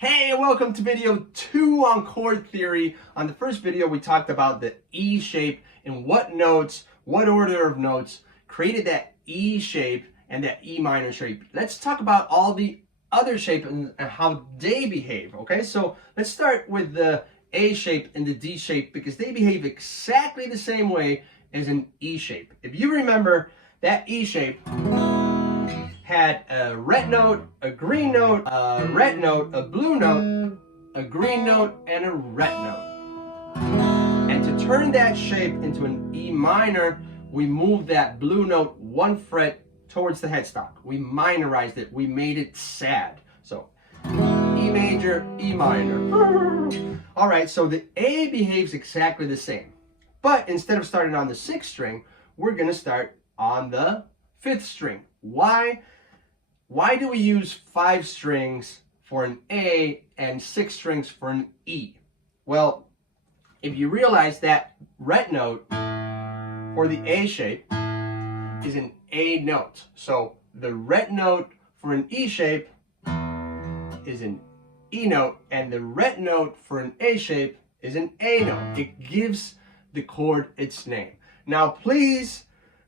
Hey, welcome to video 2 on chord theory. On the first video, we talked about the E shape and what notes, what order of notes created that E shape and that E minor shape. Let's talk about all the other shapes and how they behave, okay? So let's start with the A shape and the D shape because they behave exactly the same way as an E shape. If you remember, that E shape had a red note, a green note, a red note, a blue note, a green note, and a red note. And to turn that shape into an E minor, we moved that blue note 1 fret towards the headstock. We minorized it. We made it sad. So E major, E minor. All right, so the A behaves exactly the same. But instead of starting on the 6th string, we're going to start on the 5th string. Why? Why do we use 5 strings for an A and 6 strings for an E? Well, if you realize that red note for the A shape is an A note. So the red note for an E shape is an E note, and the red note for an A shape is an A note. It gives the chord its name. Now, please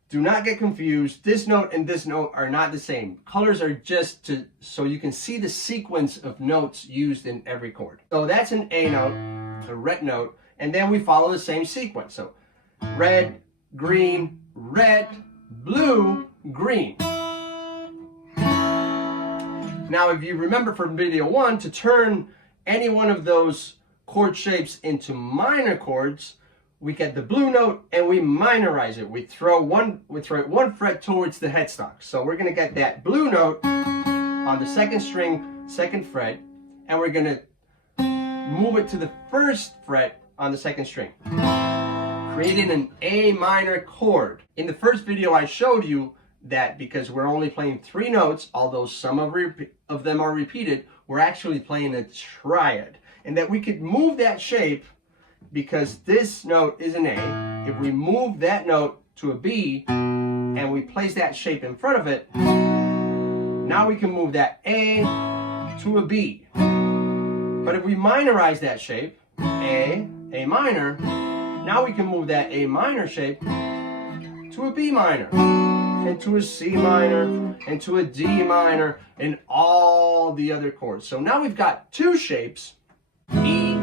do not get confused. This note and this note are not the same. Colors are just so you can see the sequence of notes used in every chord. So that's an A note, a red note, and then we follow the same sequence. So red, green, red, blue, green. Now, if you remember from video 1, to turn any one of those chord shapes into minor chords, we get the blue note and we minorize it. We throw it 1 fret towards the headstock. So we're gonna get that blue note on the 2nd string, 2nd fret, and we're gonna move it to the 1st fret on the 2nd string, creating an A minor chord. In the first video, I showed you that because we're only playing 3 notes, although some of them are repeated, we're actually playing a triad, and that we could move that shape. Because this note is an A, if we move that note to a B and we place that shape in front of it, now we can move that A to a B. But if we minorize that shape, A minor, now we can move that A minor shape to a B minor, and to a C minor, and to a D minor, and all the other chords. So now we've got 2 shapes, E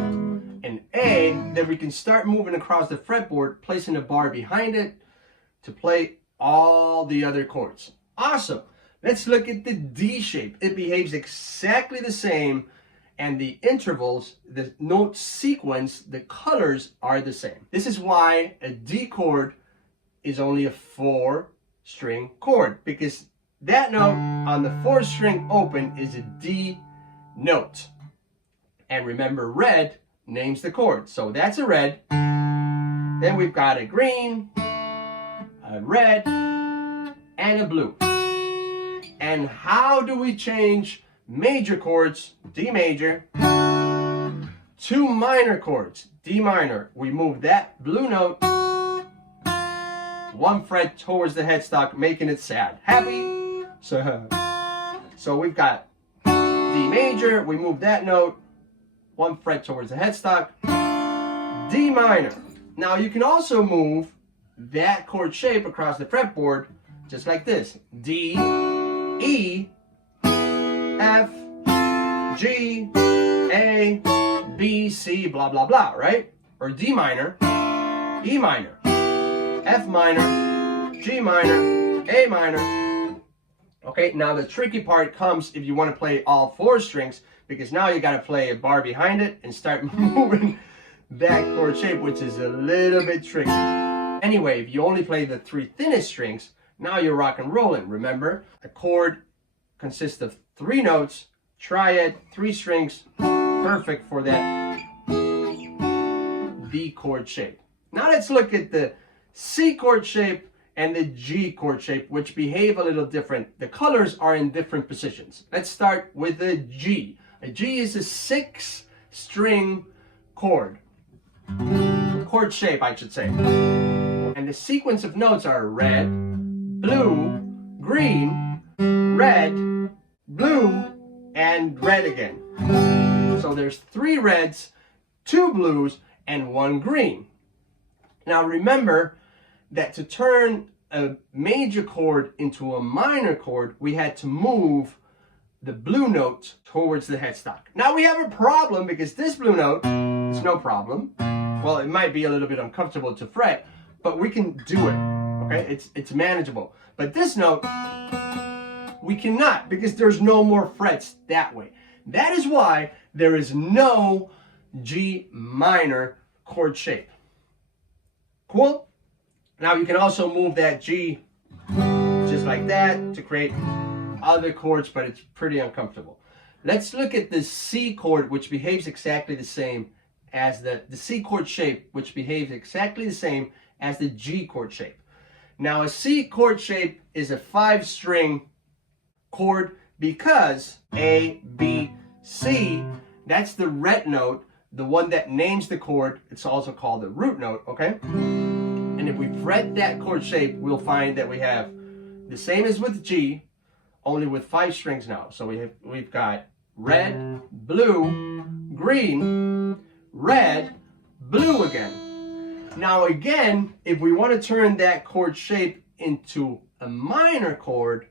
and A, that we can start moving across the fretboard, placing a bar behind it to play all the other chords. Awesome. Let's look at the D shape. It behaves exactly the same, and the intervals, the note sequence, the colors are the same. This is why a D chord is only a 4-string chord, because that note on the 4th string open is a D note. And remember, red names the chord. So that's a red. Then we've got a green, a red, and a blue. And how do we change major chords, D major, to minor chords, D minor? We move that blue note 1 fret towards the headstock, making it sad. Happy? So we've got D major, we move that note 1 fret towards the headstock, D minor. Now you can also move that chord shape across the fretboard just like this. D, E, F, G, A, B, C, blah, blah, blah, right? Or D minor, E minor, F minor, G minor, A minor. Okay, now the tricky part comes if you want to play all 4 strings, because now you got to play a bar behind it and start moving that chord shape, which is a little bit tricky. Anyway, if you only play the 3 thinnest strings, now you're rock and rolling. Remember, a chord consists of 3 notes, triad, 3 strings, perfect for that D chord shape. Now let's look at the C chord shape and the G chord shape, which behave a little different. The colors are in different positions. Let's start with the G. A G is a 6-string chord shape, I should say. And the sequence of notes are red, blue, green, red, blue, and red again. So there's 3 reds, 2 blues, and 1 green. Now remember that to turn a major chord into a minor chord, we had to move the blue note towards the headstock. Now we have a problem because this blue note is no problem. Well, it might be a little bit uncomfortable to fret, but we can do it, okay? It's manageable. But this note, we cannot because there's no more frets that way. That is why there is no G minor chord shape. Cool? Now you can also move that G just like that to create other chords, but it's pretty uncomfortable. Let's look at the C chord, which behaves exactly the same as the C chord shape, which behaves exactly the same as the G chord shape. Now a C chord shape is a 5-string chord because A, B, C, that's the ret note, the one that names the chord. It's also called the root note, okay? And if we fret that chord shape, we'll find that we have the same as with G, only with 5 strings now. So we've got red, blue, green, red, blue again. Now again, if we want to turn that chord shape into a minor chord,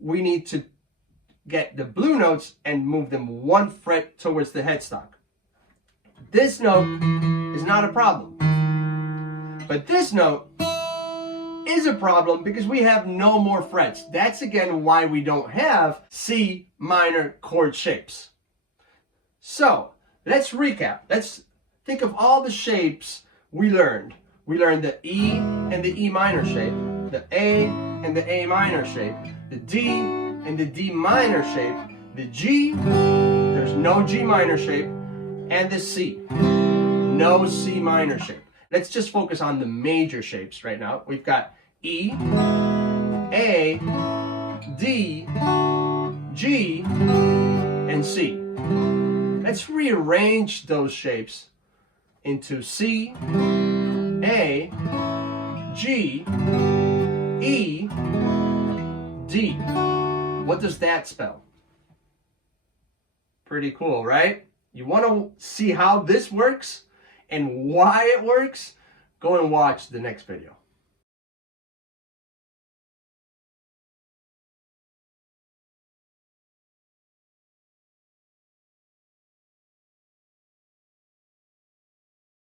we need to get the blue notes and move them 1 fret towards the headstock. This note is not a problem. But this note is a problem because we have no more frets. That's again why we don't have C minor chord shapes. So let's recap. Let's think of all the shapes we learned. We learned the E and the E minor shape, the A and the A minor shape, the D and the D minor shape, the G, there's no G minor shape, and the C, no C minor shape. Let's just focus on the major shapes right now. We've got E, A, D, G, and C. Let's rearrange those shapes into C, A, G, E, D. What does that spell? Pretty cool, right? You want to see how this works and why it works? Go and watch the next video.